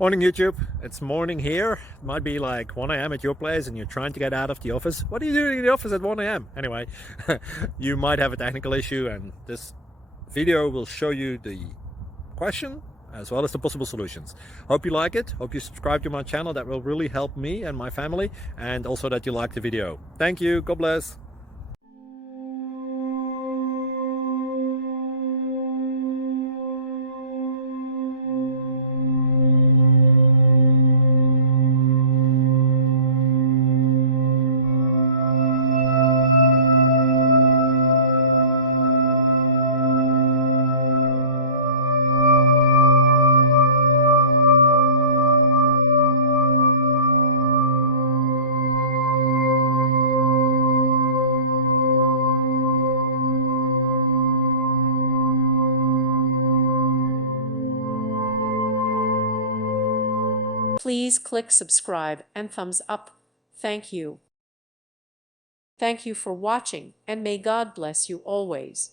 Morning YouTube, it's morning here. It might be like 1 a.m. at your place and you're trying to get out of the office. What are you doing in the office at 1 a.m.? Anyway, you might have a technical issue and this video will show you the question as well as the possible solutions. Hope you like it, hope you subscribe to my channel. That will really help me and my family, and also that you like the video. Thank you, God bless. Please click subscribe and thumbs up. Thank you. Thank you for watching, and may God bless you always.